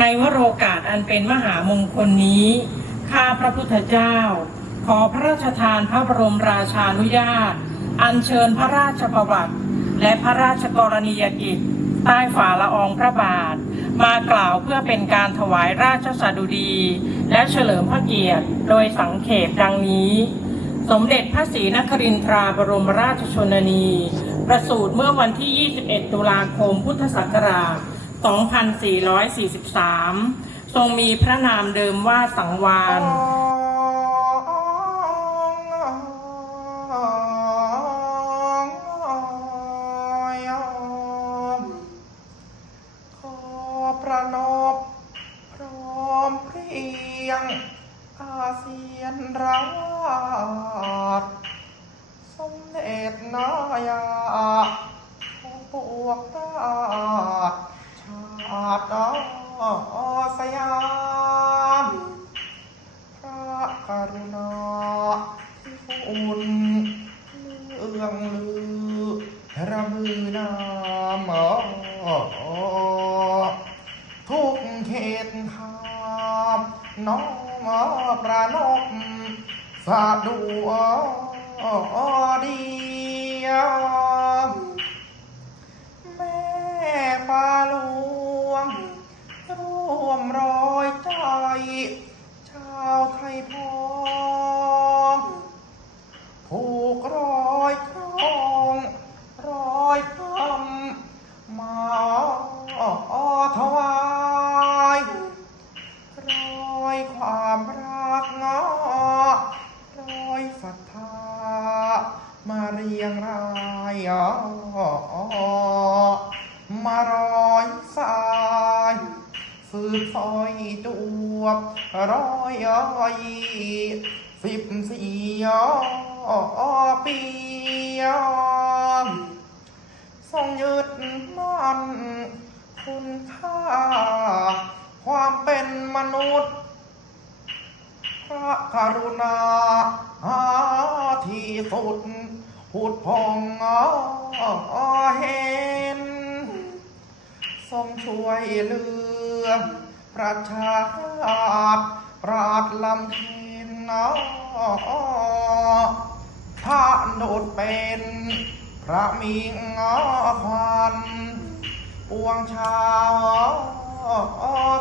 ในวโรกาสอันเป็นมหามงคลนี้ ข้าพระพุทธเจ้า ขอพระราชทานพระบรมราชานุญาต อัญเชิญพระราชประวัติ และพระราชกรณียกิจ ใต้ฝ่าละอองพระบาท มากล่าวเพื่อเป็นการถวายราชสดุดี และเฉลิมพระเกียรติโดยสังเขปดังนี้ สมเด็จพระศรีนครินทราบรมราชชนนี ประสูติเมื่อวันที่ 21 ตุลาคมพุทธศักราช 2443 ทรงมีพระนามเดิมว่าสังวานขอประนบพร้อมเพรียงอาเซียนราชสมเด็จนายาของปวกราช ชาติสยามพระกรุณาที่อุ่นเอื้องลือระมือนามทุกเขตคามน้องประนกสาดูดีแม่ปลาหลวง ร่วมรอยใจ ชาวไทยพอง ผูกรอยครองรอยคำมาถวายรอยความรักงอรอยศรัทธามาเรียงรายมารอยสายสืบซอยจวบร้อยสิบสี่ ปีทรงยึดมั่นคุณค่า ความเป็นมนุษย์ พระกรุณาหาที่สุดผุดพองเห็น ทรงช่วยเหลือประชาราชปราดลำเค็นนะ พระโดดเป็นพระมีงอควันปวงชาว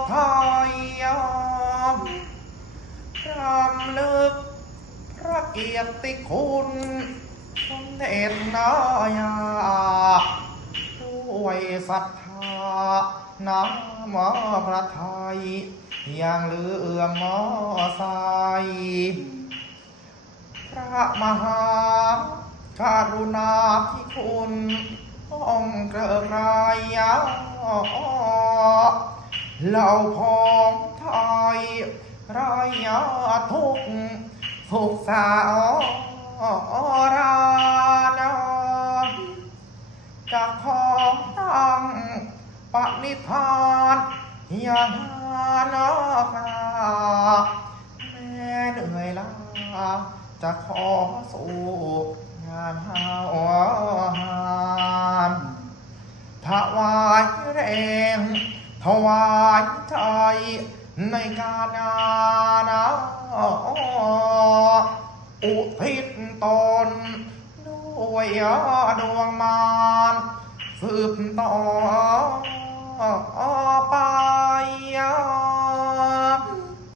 ไทยรำลึกพระเกียรติคุณสมเด็จนายาด้วยศรัทธาน้ำมพระไทยอย่างเลือมอใส พระมหาการุณาธิคุณองค์เกระไรยาเหล่าพ้องไทยรายาทุกข์สุขสาวรานาจะขอตั้งปณิธานอย่างนาค จะขอสู่งานหาวหามถวายแรงถวายใจในการนานาอุทิศตนด้วยดวงมานสืบต่อไป